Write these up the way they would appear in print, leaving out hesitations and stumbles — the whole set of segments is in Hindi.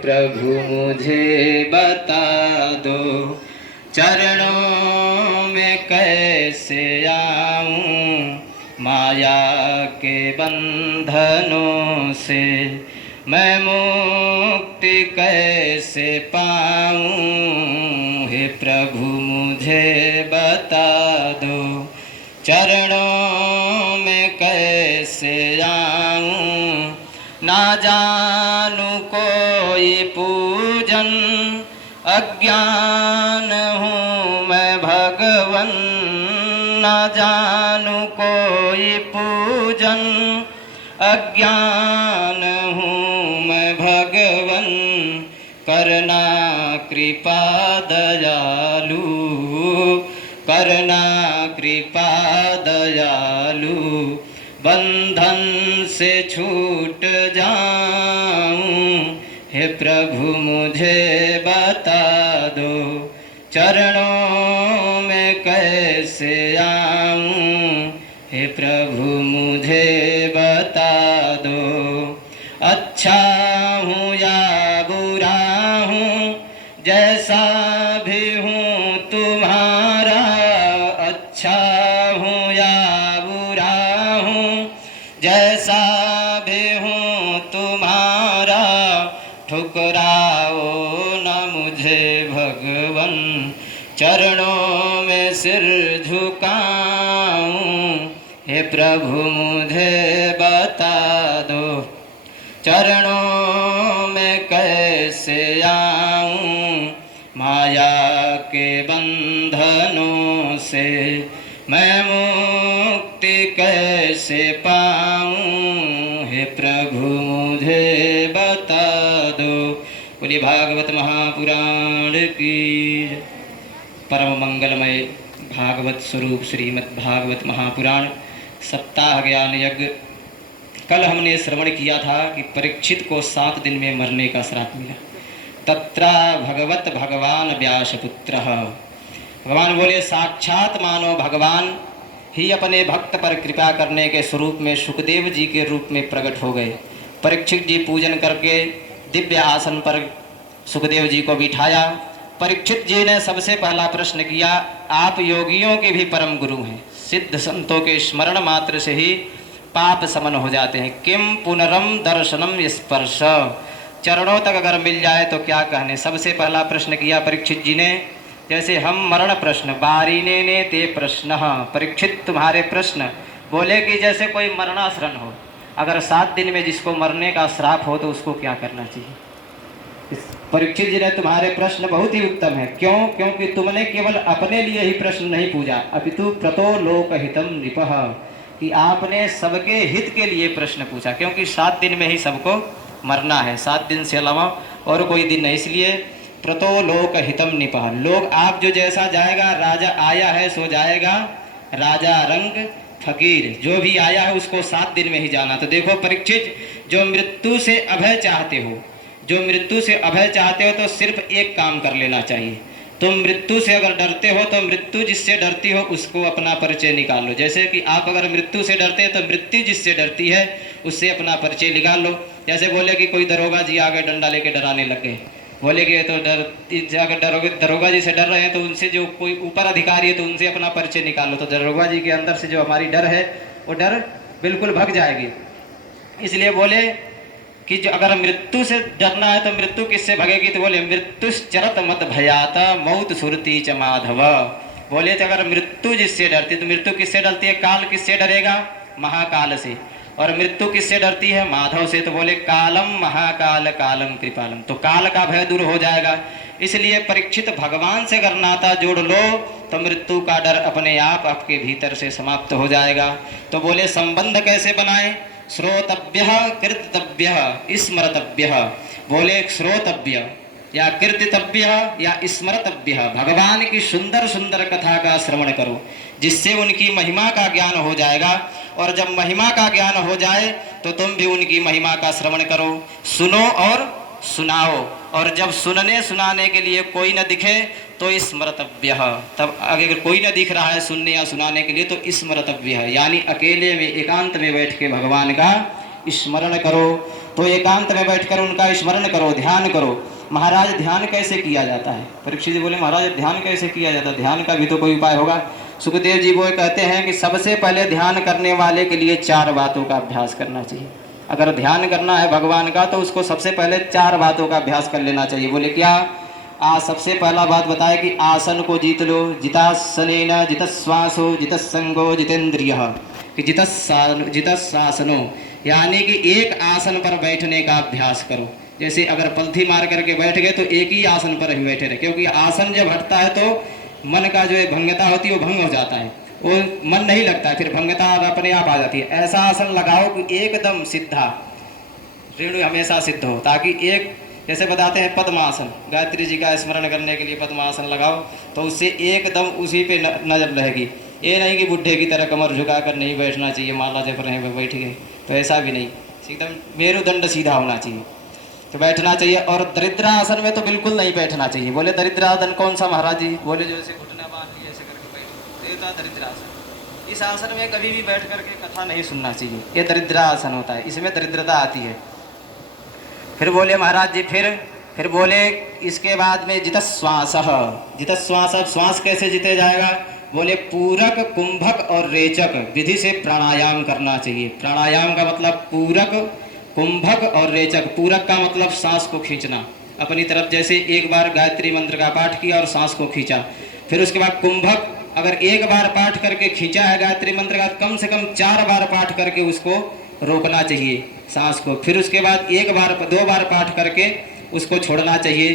प्रभु मुझे बता दो, चरणों में कैसे आऊं, माया के बंधनों से मैं मुक्ति कैसे पाऊं, हे प्रभु मुझे बता दो, चरणों में कैसे आऊं। ना जानू कोई पूजन, अज्ञान हूँ मैं भगवन, ना जानू कोई पूजन, अज्ञान हूँ मैं भगवन, करना कृपा दयालु, करना कृपा दयालु, बंधन से छूट जाऊं, हे प्रभु मुझे बता दो, चरणों में कैसे आऊं, हे प्रभु मुझे बता दो। अच्छा हूँ या बुरा हूँ, जैसा भी हूँ तुम्हारा, अच्छा हूँ या बुरा हूँ, जैसा भी हूँ तुम्हारा, ठुकराओ न मुझे भगवन, चरणों में सिर झुकाऊं, हे प्रभु मुझे बता दो, चरणों में कैसे आऊं, माया के बंधनों से मैं मुक्ति कैसे पाऊं, हे प्रभु मुझे बता दो। बोलिए भागवत महापुराण की। परम मंगलमय भागवत स्वरूप श्रीमद् भागवत महापुराण सप्ताह ज्ञान यज्ञ। कल हमने श्रवण किया था कि परीक्षित को 7 दिन में मरने का श्राप मिला। तत्रा भगवत भगवान व्यासपुत्रः, भगवान बोले साक्षात मानो भगवान ही अपने भक्त पर कृपा करने के स्वरूप में सुखदेव जी के रूप में प्रकट हो गए। परीक्षित जी पूजन करके दिव्य आसन पर सुखदेव जी को बिठाया। परीक्षित जी ने सबसे पहला प्रश्न किया, आप योगियों के भी परम गुरु हैं, सिद्ध संतों के स्मरण मात्र से ही पाप समन हो जाते हैं, किम पुनरम दर्शनम स्पर्श, चरणों तक अगर मिल जाए तो क्या कहने। सबसे पहला प्रश्न किया परीक्षित जी ने, जैसे हम मरण प्रश्न बारीने ने ते प्रश्न, परीक्षित तुम्हारे प्रश्न बोले कि जैसे कोई मरणासन्न हो, अगर 7 दिन में जिसको मरने का श्राप हो तो उसको क्या करना चाहिए। परीक्षित जी ने तुम्हारे प्रश्न बहुत ही उत्तम है। क्यों? क्योंकि तुमने केवल अपने लिए ही प्रश्न नहीं पूछा, अपितु प्रतो लोक हितम नृपः, कि आपने सबके हित के लिए प्रश्न पूछा, क्योंकि 7 दिन में ही सबको मरना है, 7 दिन से अलावा और कोई दिन नहीं। इसलिए प्रतो लोक हितम नृपः, लोग आप जो जैसा जाएगा, राजा आया है सो जाएगा, राजा रंग फकीर, जो भी आया है उसको 7 दिन में ही जाना। तो देखो परीक्षित, जो मृत्यु से अभय चाहते हो, जो मृत्यु से अभय चाहते हो तो सिर्फ एक काम कर लेना चाहिए। तुम मृत्यु से अगर डरते हो तो मृत्यु जिससे डरती हो उसको अपना परिचय निकाल लो। जैसे कि आप अगर मृत्यु से डरते हैं तो मृत्यु जिससे डरती है उससे अपना परिचय निकाल लो। जैसे बोले कि कोई दरोगा जी आगे डंडा लेके डराने लगे, बोले कि तो अगर दरोगा जी से डर रहे हैं तो उनसे जो कोई ऊपर अधिकारी है तो उनसे अपना परिचय निकाल लो, तो दरोगा जी के अंदर से जो हमारी डर है वो डर बिल्कुल भग जाएगी। इसलिए बोले कि जो अगर मृत्यु से डरना है तो मृत्यु किससे भगेगी, तो बोले मृत्युश्चरत मत भयाता मौत सुरती च माधव। बोले तो अगर मृत्यु जिससे डरती है तो मृत्यु किससे डरती है, काल किससे डरेगा, महाकाल से। और मृत्यु किससे डरती है, माधव से। तो बोले कालम महाकाल कालम कृपालम, तो काल का भय दूर हो जाएगा। इसलिए परीक्षित भगवान से अगर नाता जोड़ लो तो मृत्यु का डर अपने आप आपके भीतर से समाप्त हो जाएगा। तो बोले संबंध कैसे बनाएं, श्रोतव्य कीर्तितव्य स्मरतव्य। बोले श्रोतव्य या कीर्तितव्य या स्मरतव्य, भगवान की सुंदर सुंदर कथा का श्रवण करो, जिससे उनकी महिमा का ज्ञान हो जाएगा। और जब महिमा का ज्ञान हो जाए तो तुम भी उनकी महिमा का श्रवण करो, सुनो और सुनाओ। और जब सुनने सुनाने के लिए कोई न दिखे तो स्मरतव्य, तब अगर कोई न दिख रहा है सुनने या सुनाने के लिए तो स्मरतव्य, यानी अकेले में एकांत में बैठ के भगवान का स्मरण करो। तो एकांत में बैठकर उनका स्मरण करो, ध्यान करो। महाराज ध्यान कैसे किया जाता है? परीक्षित जी बोले महाराज ध्यान कैसे किया जाता है? ध्यान का भी तो कोई उपाय होगा। सुखदेव जी वो कहते हैं कि सबसे पहले ध्यान करने वाले के लिए 4 बातों का अभ्यास करना चाहिए। अगर ध्यान करना है भगवान का तो उसको सबसे पहले 4 बातों का अभ्यास कर लेना चाहिए। बोले क्या? सबसे पहला बात बताए कि आसन को जीत लो। जितासनेन जितश्वासो जितसंगो जितेंद्रियः, कि जितशासनो यानी कि एक आसन पर बैठने का अभ्यास करो। जैसे अगर पलथी मार करके बैठ गए तो एक ही आसन पर ही बैठे रहे, क्योंकि आसन जब हटता है तो मन का जो भंगता होती है वो भंग हो जाता है, वो मन नहीं लगता है, फिर भंगता अपने आप आ जाती है। ऐसा आसन लगाओ कि एकदम सीधा, रेणु हमेशा सिद्ध हो, ताकि एक जैसे बताते हैं पद्मासन, गायत्री जी का स्मरण करने के लिए पद्मासन लगाओ तो उससे एकदम उसी पे नजर रहेगी। ये नहीं कि बुढ़े की तरह कमर झुकाकर नहीं बैठना चाहिए, माला जप रहे हैं बैठ गए, तो ऐसा भी नहीं, एकदम मेरुदंड सीधा होना चाहिए तो बैठना चाहिए। और दरिद्रासन में तो बिल्कुल नहीं बैठना चाहिए। बोले दरिद्रासन कौन सा महाराज जी? बोले जो ऐसे घुटना बांध लिए ऐसे करके बैठो, ये होता दरिद्रासन। इस आसन में कभी भी बैठ करके कथा नहीं सुनना चाहिए, ये दरिद्रासन होता है, इसमें दरिद्रता आती है। फिर बोले महाराज जी फिर बोले इसके बाद में जितश्वास, जितश्वास, श्वास कैसे जीते जाएगा? बोले पूरक, कुंभक और रेचक विधि से प्राणायाम करना चाहिए। प्राणायाम का मतलब पूरक, कुंभक और रेचक। पूरक का मतलब सांस को खींचना अपनी तरफ, जैसे एक बार गायत्री मंत्र का पाठ किया और सांस को खींचा। फिर उसके बाद कुंभक, अगर एक बार पाठ करके खींचा है गायत्री मंत्र का, कम से कम 4 बार पाठ करके उसको रोकना चाहिए सांस को। फिर उसके बाद 2 बार पाठ करके उसको छोड़ना चाहिए,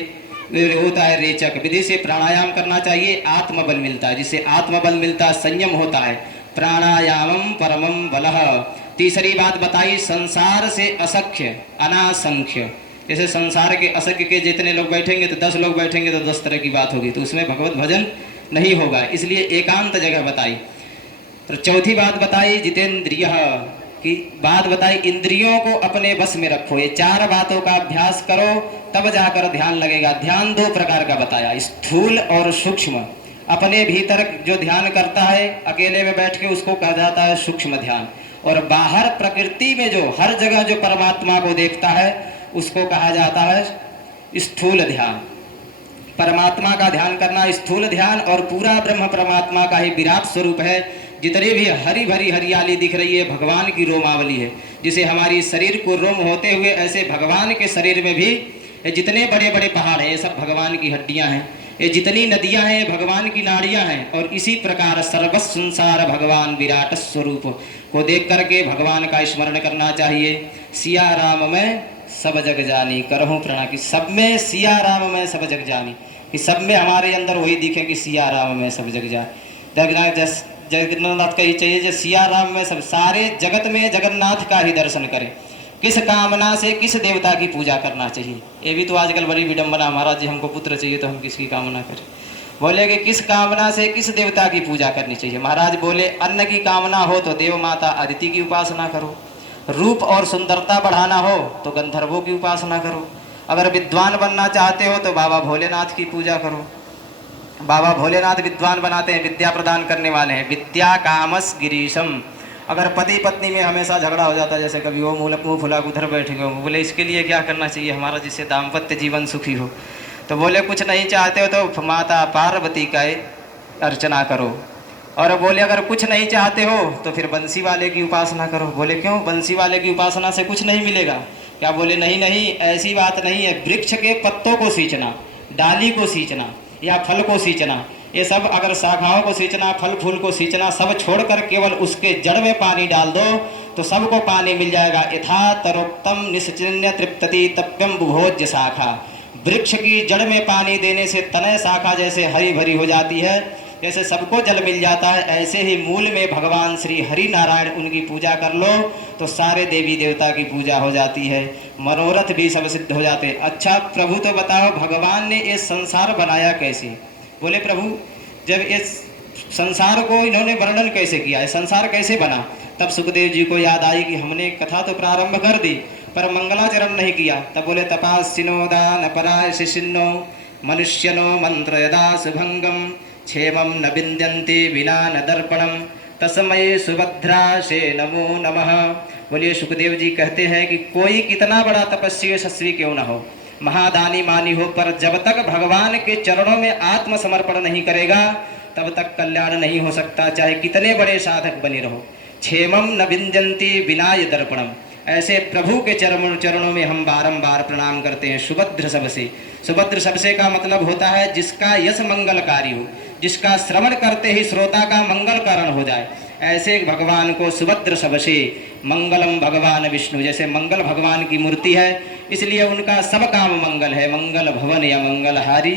होता है रेचक। विधि से प्राणायाम करना चाहिए, आत्मबल मिलता है, जिससे आत्मबल मिलता है, संयम होता है। प्राणायामम परमम बलः। तीसरी बात बताई, संसार से असख्य अनासंख्य। जैसे संसार के असख्य के जितने लोग बैठेंगे तो 10 लोग बैठेंगे तो 10 तरह की बात होगी, तो उसमें भगवत भजन नहीं होगा, इसलिए एकांत जगह बताई। तो चौथी बात बताई जितेंद्रिय की बात बताई, इंद्रियों को अपने बस में रखो। ये 4 बातों का अभ्यास करो तब जाकर ध्यान लगेगा। ध्यान 2 प्रकार का बताया, स्थूल और सूक्ष्म। अपने भीतर जो ध्यान करता है अकेले में बैठ के, उसको कहा जाता है सूक्ष्म ध्यान। और बाहर प्रकृति में जो हर जगह जो परमात्मा को देखता है उसको कहा जाता है स्थूल ध्यान। परमात्मा का ध्यान करना स्थूल ध्यान, और पूरा ब्रह्म परमात्मा का ही विराट स्वरूप है। जितने भी हरी भरी हरियाली दिख रही है भगवान की रोमावली है। जिसे हमारी शरीर को रोम होते हुए, ऐसे भगवान के शरीर में भी जितने बड़े बड़े पहाड़ हैं ये सब भगवान की हड्डियां हैं, ये जितनी नदियां हैं ये भगवान की नाड़ियां हैं। और इसी प्रकार सर्वस्व संसार भगवान विराट स्वरूप को देख करके भगवान का स्मरण करना चाहिए। सिया राम में सब जग जानी करहूँ प्रणा, की सब में सिया राम में सब जग जानी, कि सब में हमारे अंदर वही दिखे कि सिया राम में सब जग जाए। जगन्नाथ का ही चाहिए जो सिया राम में सब, सारे जगत में जगन्नाथ का ही दर्शन करें। किस कामना से किस देवता की पूजा करना चाहिए? ये भी तो आजकल बड़ी विडंबना, महाराज जी हमको पुत्र चाहिए तो हम किसकी कामना करें? बोले कि किस कामना से किस देवता की पूजा करनी चाहिए? महाराज बोले अन्न की कामना हो तो देव माता अदिति की उपासना करो, रूप और सुंदरता बढ़ाना हो तो गंधर्वों की उपासना करो, अगर विद्वान बनना चाहते हो तो बाबा भोलेनाथ की पूजा करो। बाबा भोलेनाथ विद्वान बनाते हैं, विद्या प्रदान करने वाले हैं। विद्या कामस गिरीशम। अगर पति पत्नी में हमेशा झगड़ा हो जाता है, जैसे कभी वो मुँह फुला उधर बैठेंगे, बोले इसके लिए क्या करना चाहिए हमारा, जिससे दाम्पत्य जीवन सुखी हो? तो बोले कुछ नहीं चाहते हो तो माता पार्वती का अर्चना करो। और बोले अगर कुछ नहीं चाहते हो तो फिर बंसी वाले की उपासना करो। बोले क्यों? बंसी वाले की उपासना से कुछ नहीं मिलेगा क्या? बोले नहीं नहीं, ऐसी बात नहीं है। वृक्ष के पत्तों को सींचना, डाली को सींचना या फल को सींचना, ये सब अगर शाखाओं को सींचना, फल फूल को सींचना, सब छोड़कर केवल उसके जड़ में पानी डाल दो तो सबको पानी मिल जाएगा। यथा तरोक्तम निश्चिन्य तृप्तति तप्यम बुभोज्य शाखा। वृक्ष की जड़ में पानी देने से तनय शाखा जैसे हरी भरी हो जाती है, जैसे सबको जल मिल जाता है, ऐसे ही मूल में भगवान श्री हरि नारायण, उनकी पूजा कर लो तो सारे देवी देवता की पूजा हो जाती है, मनोरथ भी सब सिद्ध हो जाते हैं। अच्छा प्रभु तो बताओ भगवान ने ये संसार बनाया कैसे? बोले प्रभु जब इस संसार को इन्होंने वर्णन कैसे किया है, संसार कैसे बना? तब सुखदेव जी को याद आई कि हमने कथा तो प्रारंभ कर दी पर मंगलाचरण नहीं किया। तब बोले तपासिनो दान पराय शिशिन्नो मनुष्यनो मंत्र यदा सुभंगम क्षेमं न विन्द्यन्ति विना न दर्पणं तस्मै सुभद्राशे नमो नमः। बोलिए सुखदेव जी कहते हैं कि कोई कितना बड़ा तपस्वी यशस्वी क्यों न हो, महादानी मानी हो, पर जब तक भगवान के चरणों में आत्मसमर्पण नहीं करेगा तब तक कल्याण नहीं हो सकता, चाहे कितने बड़े साधक बने रहो। क्षेमम न विंजंती विनाय दर्पणम, ऐसे प्रभु के चरणों में हम बारंबार प्रणाम करते हैं। सुभद्र सबसे, सुभद्र सबसे का मतलब होता है जिसका यश मंगलकारी हो, जिसका श्रवण करते ही श्रोता का मंगल कारण हो जाए, ऐसे भगवान को सुभद्र सबसे। मंगलम भगवान विष्णु, जैसे मंगल भगवान की मूर्ति है इसलिए उनका सब काम मंगल है। मंगल भवन या मंगलहारी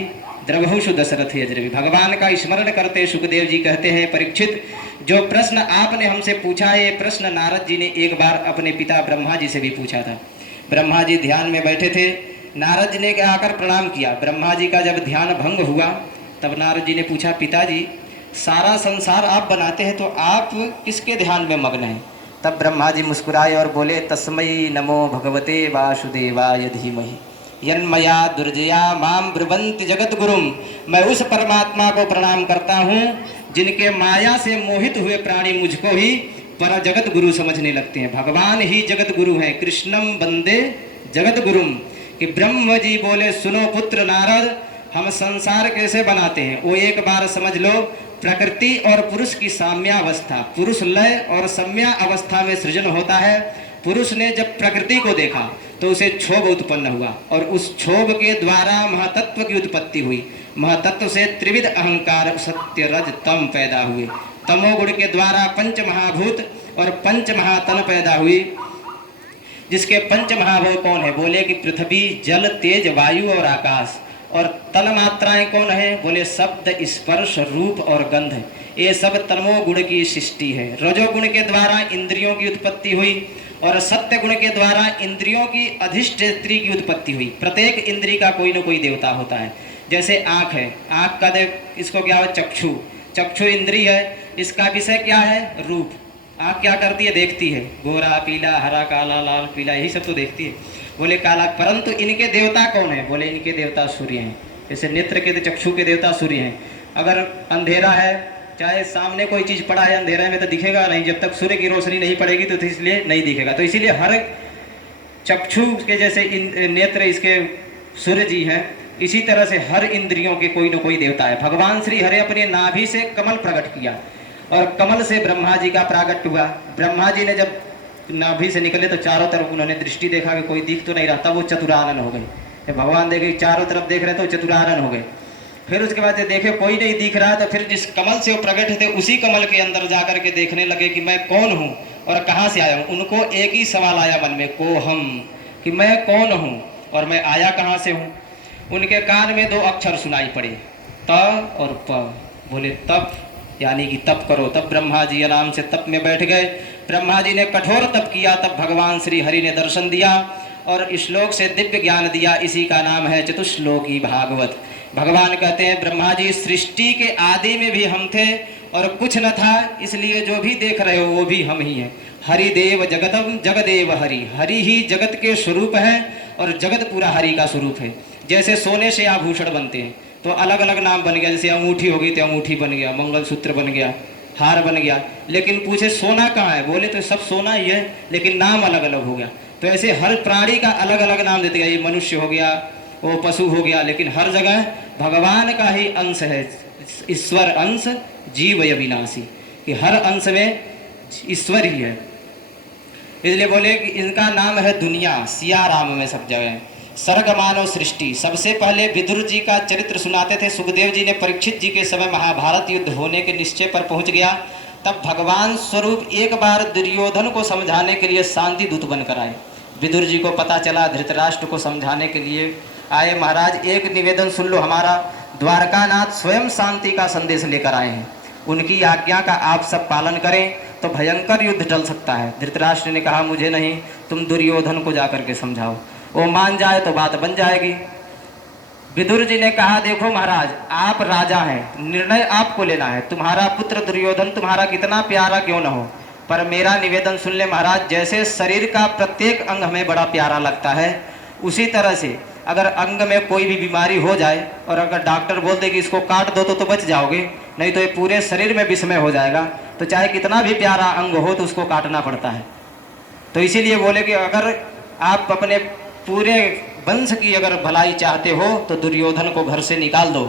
द्रवहुषु दशरथ यज्रवि। भगवान का स्मरण करते सुखदेव जी कहते हैं, परीक्षित जो प्रश्न आपने हमसे पूछा है, ये प्रश्न नारद जी ने एक बार अपने पिता ब्रह्मा जी से भी पूछा था। ब्रह्मा जी ध्यान में बैठे थे, नारद जी ने आकर प्रणाम किया। ब्रह्मा जी का जब ध्यान भंग हुआ तब नारद जी ने पूछा, पिताजी सारा संसार आप बनाते हैं तो आप किसके ध्यान में मग्न हैं? तब ब्रह्मा जी मुस्कुराए और बोले, तस्मै नमो भगवते वासुदेवाय धीमहि यन्मया दुर्जया माम ब्रुवन्ति जगत गुरुम। मैं उस परमात्मा को प्रणाम करता हूँ जिनके माया से मोहित हुए प्राणी मुझको ही पर जगत गुरु समझने लगते हैं। भगवान ही जगत गुरु हैं। कृष्णम वंदे जगत गुरुम। कि ब्रह्म जी बोले, सुनो पुत्र नारद, हम संसार कैसे बनाते हैं वो एक बार समझ लो। प्रकृति और पुरुष की साम्यावस्था, पुरुष लय और सम्या अवस्था में सृजन होता है। पुरुष ने जब प्रकृति को देखा तो उसे क्षोभ उत्पन्न हुआ और उस क्षोभ के द्वारा महातत्व की उत्पत्ति हुई। महातत्व से त्रिविध अहंकार सत्य रज तम पैदा हुए। तमोगुण के द्वारा पंच महाभूत और पंच महातन पैदा हुई। जिसके पंच महाभूत कौन है? बोले कि पृथ्वी, जल, तेज, वायु और आकाश। और तन मात्राएं कौन है? बोले शब्द, स्पर्श, रूप और गंध। ये सब तमो गुण की सृष्टि है। रजोगुण के द्वारा इंद्रियों की उत्पत्ति हुई और सत्य गुण के द्वारा इंद्रियों की अधिष्ठेत्री की उत्पत्ति हुई। प्रत्येक इंद्री का कोई न कोई देवता होता है। जैसे आँख है, आँख का इसको क्या है? चक्षु। चक्षु इंद्री है, इसका विषय क्या है? रूप। आँख क्या करती है? देखती है, गोरा, पीला, हरा, काला, लाल, पीला, यही सब तो देखती है। बोले काला, परंतु इनके देवता कौन है? बोले इनके देवता सूर्य हैं। जैसे नेत्र के चक्षु के देवता सूर्य हैं। अगर अंधेरा है, चाहे सामने कोई चीज़ पड़ा है अंधेरे में तो दिखेगा नहीं, जब तक सूर्य की रोशनी नहीं पड़ेगी तो इसलिए नहीं दिखेगा। तो इसीलिए हर चक्षु के जैसे नेत्र इसके सूर्य जी हैं, इसी तरह से हर इंद्रियों के कोई न कोई देवता है। भगवान श्री हरि अपने नाभि से कमल प्रकट किया और कमल से ब्रह्मा जी का प्रागट हुआ। ब्रह्मा जी ने जब नाभि से निकले तो चारों तरफ उन्होंने दृष्टि देखा कि कोई दिख तो नहीं रहा, तब वो चतुरानन हो गए। भगवान देखे चारों तरफ देख रहे तो चतुरानन हो गए। फिर उसके बाद देखे कोई नहीं दिख रहा तो फिर जिस कमल से वो प्रकट थे उसी कमल के अंदर जाकर के देखने लगे कि मैं कौन हूँ और कहाँ से आया हूँ। उनको एक ही सवाल आया मन में, को हम, कि मैं कौन हूँ और मैं आया कहाँ से हूँ। उनके कान में दो अक्षर सुनाई पड़े, त और प। बोले तप, यानी कि तप करो। तब ब्रह्मा जी आराम से तप में बैठ गए। ब्रह्मा जी ने कठोर तप किया, तब भगवान श्री हरि ने दर्शन दिया और श्लोक से दिव्य ज्ञान दिया। इसी का नाम है चतुश्लोकी भागवत। भगवान कहते हैं, ब्रह्मा जी सृष्टि के आदि में भी हम थे और कुछ न था, इसलिए जो भी देख रहे हो वो भी हम ही हैं। हरिदेव जगतम जगदेव हरि। हरि ही जगत के स्वरूप है और जगत पूरा हरि का स्वरूप है। जैसे सोने से आभूषण बनते हैं तो अलग अलग नाम बन गया। जैसे अंगूठी होगी तो अंगूठी बन गया, मंगलसूत्र बन गया, हार बन गया। लेकिन पूछे सोना कहाँ है? बोले तो सब सोना ही है लेकिन नाम अलग अलग हो गया। तो ऐसे हर प्राणी का अलग अलग नाम देते गया। ये मनुष्य हो गया, वो पशु हो गया, लेकिन हर जगह भगवान का ही अंश है। ईश्वर अंश जीव अविनाशी, कि हर अंश में ईश्वर ही है। इसलिए बोले कि इनका नाम है दुनिया। सिया राम में सब जगह सर्ग मानव सृष्टि। सबसे पहले विदुर जी का चरित्र सुनाते थे। सुखदेव जी ने परीक्षित जी के समय महाभारत युद्ध होने के निश्चय पर पहुंच गया, तब भगवान स्वरूप एक बार दुर्योधन को समझाने के लिए शांति दूत बनकर आए। विदुर जी को पता चला, धृतराष्ट्र को समझाने के लिए आए। महाराज एक निवेदन सुन लो, हमारा द्वारकानाथ स्वयं शांति का संदेश लेकर आए हैं, उनकी आज्ञा का आप सब पालन करें तो भयंकर युद्ध टल सकता है। धृतराष्ट्र ने कहा, मुझे नहीं, तुम दुर्योधन को जाकर के समझाओ, वो मान जाए तो बात बन जाएगी। विदुर जी ने कहा, देखो महाराज, आप राजा हैं, निर्णय आपको लेना है। तुम्हारा पुत्र दुर्योधन तुम्हारा कितना प्यारा क्यों न हो, पर मेरा निवेदन सुन ले महाराज। जैसे शरीर का प्रत्येक अंग हमें बड़ा प्यारा लगता है, उसी तरह से अगर अंग में कोई भी बीमारी हो जाए और अगर डॉक्टर बोल दे कि इसको काट दो तो बच जाओगे, नहीं तो ये पूरे शरीर में विस्मय हो जाएगा। तो चाहे कितना भी प्यारा अंग हो तो उसको काटना पड़ता है। तो इसीलिए बोले कि अगर आप अपने पूरे वंश की अगर भलाई चाहते हो तो दुर्योधन को घर से निकाल दो।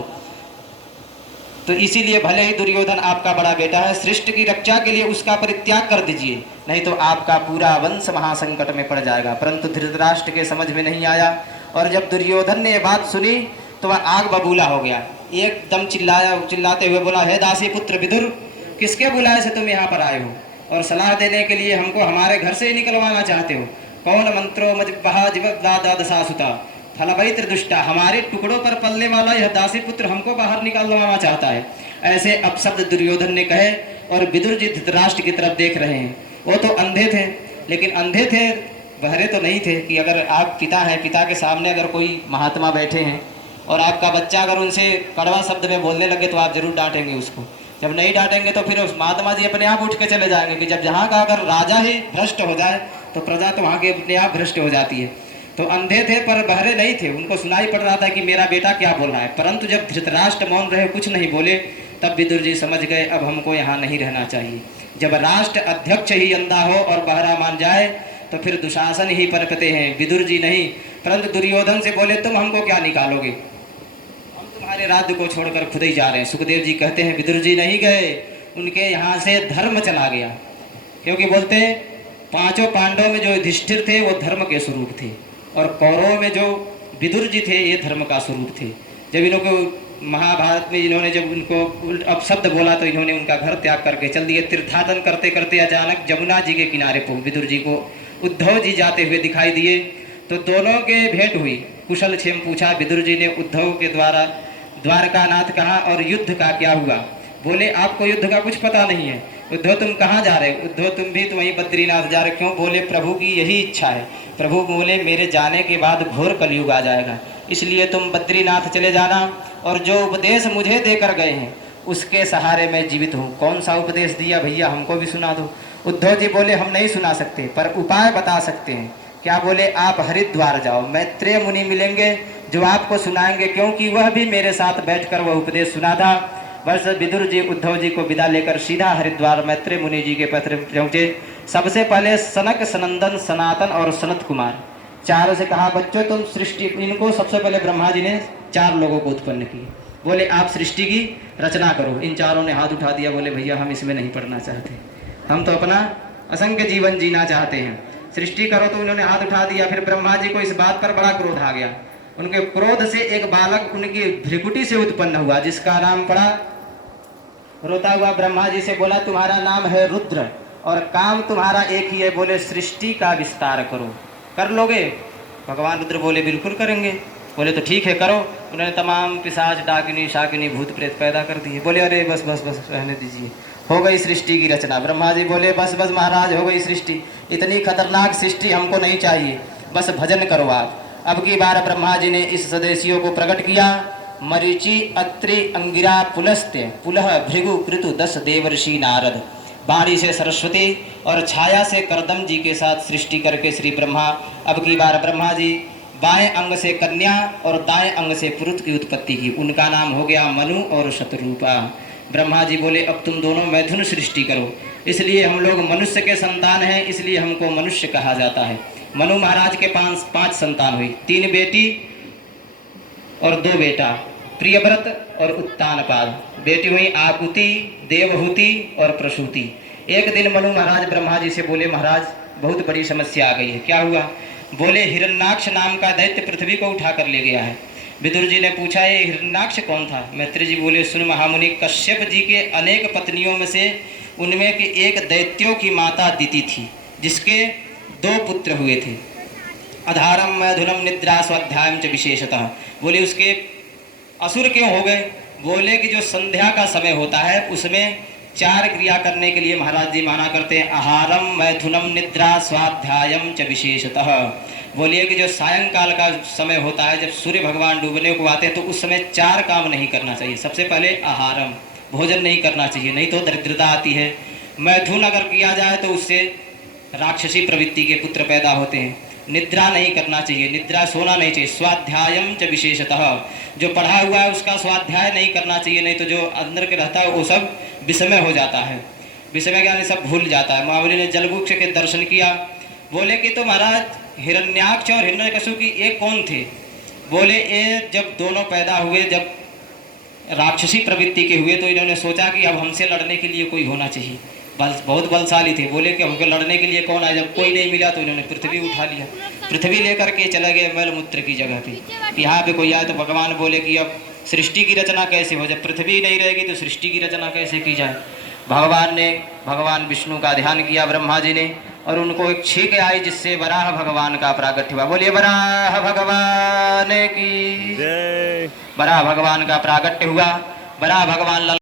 तो इसीलिए भले ही दुर्योधन आपका बड़ा बेटा है, सृष्टि की रक्षा के लिए उसका परित्याग कर दीजिए, नहीं तो आपका पूरा वंश महासंकट में पड़ जाएगा। परंतु धृतराष्ट्र के समझ में नहीं आया, और जब दुर्योधन ने यह बात सुनी तो वह आग बबूला हो गया। एकदम चिल्लाते हुए बोला, हे दासी पुत्र विदुर, किसके बुलाए से तुम यहाँ पर आए हो और सलाह देने के लिए हमको हमारे घर से ही निकलवाना चाहते हो? कौन मंत्रो मजबहा जीवदादा दशासुता फलवैत्र दुष्टा, हमारे टुकड़ों पर पलने वाला यह दासी पुत्र हमको बाहर निकालवाना चाहता है। ऐसे अपशब्द दुर्योधन ने कहे और विदुर जी धृतराष्ट्र की तरफ देख रहे हैं। वो तो अंधे थे, लेकिन अंधे थे, बहरे तो नहीं थे कि अगर आप पिता हैं, पिता के सामने अगर कोई महात्मा बैठे हैं और आपका बच्चा अगर उनसे कड़वा शब्द में बोलने लगे तो आप जरूर डांटेंगे उसको। जब नहीं डांटेंगे तो फिर उस महात्मा जी अपने आप उठ के चले जाएंगे कि जब जहाँ का अगर राजा ही भ्रष्ट हो जाए तो प्रजा तो वहाँ के अपने आप भ्रष्ट हो जाती है। तो अंधे थे पर बहरे नहीं थे, उनको सुनाई पड़ रहा था कि मेरा बेटा क्या बोल रहा है। परंतु जब धृतराष्ट्र मौन रहे, कुछ नहीं बोले, तब विदुर जी समझ गए अब हमको यहाँ नहीं रहना चाहिए। जब राष्ट्र अध्यक्ष ही अंधा हो और बहरा मान जाए तो फिर दुशासन ही पनपते हैं, विदुर जी नहीं। परंतु दुर्योधन से बोले, तुम हमको क्या निकालोगे, हम तुम्हारे राज्य को छोड़कर खुद ही जा रहे हैं। सुखदेव जी कहते हैं विदुर जी नहीं गए, उनके यहाँ से धर्म चला गया। क्योंकि बोलते हैं पांचों पांडवों में जो युधिष्ठिर थे वो धर्म के स्वरूप थे, और कौरवों में जो विदुर जी थे ये धर्म का स्वरूप थे। जब इन्हों को महाभारत में इन्होंने जब उनको अपशब्द बोला तो इन्होंने उनका घर त्याग करके चल दिए। तीर्थाटन करते करते अचानक जमुना जी के किनारे पर विदुर जी को उद्धव जी जाते हुए दिखाई दिए, तो दोनों के भेंट हुई, कुशल क्षेम पूछा। विदुर जी ने उद्धव के द्वारा द्वारकानाथ कहा और युद्ध का क्या हुआ। बोले आपको युद्ध का कुछ पता नहीं है। उद्धव तुम कहाँ जा रहे हो? उद्धव तुम भी तो वहीं बद्रीनाथ जा रहे। क्यों? बोले प्रभु की यही इच्छा है। प्रभु बोले मेरे जाने के बाद घोर कलयुग आ जाएगा, इसलिए तुम बद्रीनाथ चले जाना और जो उपदेश मुझे देकर गए हैं उसके सहारे मैं जीवित हूँ। कौन सा उपदेश दिया भैया, हमको भी सुना दो। उद्धव जी बोले हम नहीं सुना सकते पर उपाय बता सकते हैं। क्या? बोले आप हरिद्वार जाओ, मैत्रेय मुनि मिलेंगे जो आपको सुनाएंगे, क्योंकि वह भी मेरे साथ बैठकर वह उपदेश सुना था। बस विदुर जी उद्धव जी को विदा लेकर सीधा हरिद्वार मैत्रेय मुनि जी के पत्र पहुँचे। सबसे पहले सनक, सनंदन, सनातन और सनत कुमार चारों से कहा बच्चों तुम सृष्टि, इनको सबसे पहले ब्रह्मा जी ने 4 लोगों को उत्पन्न किए। बोले आप सृष्टि की रचना करो। इन चारों ने हाथ उठा दिया, बोले भैया हम इसमें नहीं पढ़ना चाहते, हम तो अपना असंख्य जीवन जीना चाहते हैं, सृष्टि करो। तो उन्होंने हाथ उठा दिया। फिर ब्रह्मा जी को इस बात पर बड़ा क्रोध आ गया। उनके क्रोध से एक बालक उनकी भ्रिकुटी से उत्पन्न हुआ जिसका नाम पड़ा। रोता हुआ ब्रह्मा जी से बोला तुम्हारा नाम है रुद्र और काम तुम्हारा एक ही है। बोले सृष्टि का विस्तार करो, कर लोगे? भगवान रुद्र बोले बिल्कुल करेंगे। बोले तो ठीक है करो। उन्होंने तमाम पिशाच, डाकिनी, शाकिनी, भूत प्रेत पैदा कर दिए। बोले अरे बस बस बस रहने दीजिए, हो गई सृष्टि की रचना। ब्रह्मा जी बोले बस बस महाराज हो गई सृष्टि, इतनी खतरनाक सृष्टि हमको नहीं चाहिए, बस भजन करो आप। अब की बार ब्रह्मा जी ने इस सदस्यों को प्रकट किया। मरीचि, अत्रि, अंगिरा, पुलस्त्य, पुलह, भृगु, कृतु, 10 देवर्षि, नारद, वाणी से सरस्वती और छाया से करदम जी के साथ सृष्टि करके श्री ब्रह्मा। अब की बार ब्रह्मा जी बाएं अंग से कन्या और दाएं अंग से पुरुष की उत्पत्ति की। उनका नाम हो गया मनु और शतरूपा। ब्रह्मा जी बोले अब तुम दोनों मैथुन सृष्टि करो। इसलिए हम लोग मनुष्य के संतान हैं, इसलिए हमको मनुष्य कहा जाता है। मनु महाराज के 5 संतान हुई, 3 बेटी और 2 बेटा, प्रियव्रत और उत्तानपाद। बेटी हुई आकुति, देवहूति और प्रसूति। एक दिन मनु महाराज ब्रह्मा जी से बोले महाराज बहुत बड़ी समस्या आ गई है। क्या हुआ? बोले हिरण्याक्ष नाम का दैत्य पृथ्वी को उठा कर ले गया है। विदुर जी ने पूछा ये हिरण्याक्ष कौन था? मैत्री जी बोले सुन महामुनि, कश्यप जी के अनेक पत्नियों में से उनमें के एक दैत्यों की माता दिति थी जिसके 2 पुत्र हुए थे, अधारम, मैथुनम, निद्रा, स्वाध्यायम च विशेषतः। बोले उसके असुर क्यों हो गए? बोले कि जो संध्या का समय होता है उसमें 4 क्रिया करने के लिए महाराज जी माना करते हैं, आहारम, मैथुनम, निद्रा, स्वाध्यायम च विशेषतः। बोलिए कि जो सायंकाल का समय होता है जब सूर्य भगवान डूबने को आते हैं तो उस समय 4 काम नहीं करना चाहिए। सबसे पहले आहारम, भोजन नहीं करना चाहिए, नहीं तो दरिद्रता आती है। मैथुन अगर किया जाए तो उससे राक्षसी प्रवृत्ति के पुत्र पैदा होते हैं। निद्रा नहीं करना चाहिए, निद्रा सोना नहीं चाहिए। स्वाध्यायम च विशेषतः, जो पढ़ा हुआ है उसका स्वाध्याय नहीं करना चाहिए, नहीं तो जो अंदर के रहता है वो सब विस्मय हो जाता है। विस्मय ज्ञान सब भूल जाता है। महाबली ने जलवृक्ष के दर्शन किया बोले कि तो महाराज हिरण्याक्ष और हिरण्यकशिपु की एक कौन थे? बोले ये जब दोनों पैदा हुए, जब राक्षसी प्रवृत्ति के हुए, तो इन्होंने सोचा कि अब हमसे लड़ने के लिए कोई होना चाहिए। बहुत बलशाली थे। बोले कि हमको लड़ने के लिए कौन आए? जब कोई नहीं मिला तो इन्होंने पृथ्वी उठा लिया। पृथ्वी लेकर के चले गए मैलमूत्र की जगह पे कि यहाँ पे कोई आए। तो भगवान बोले कि अब सृष्टि की रचना कैसे हो? जब पृथ्वी नहीं रहेगी तो सृष्टि की रचना कैसे की जाए? भगवान विष्णु का ध्यान किया ब्रह्मा जी ने, और उनको एक छींक आई जिससे वराह भगवान का प्रागट्य हुआ। बोलिए वराह भगवान की जय। वराह भगवान का प्रागट्य हुआ। वराह भगवान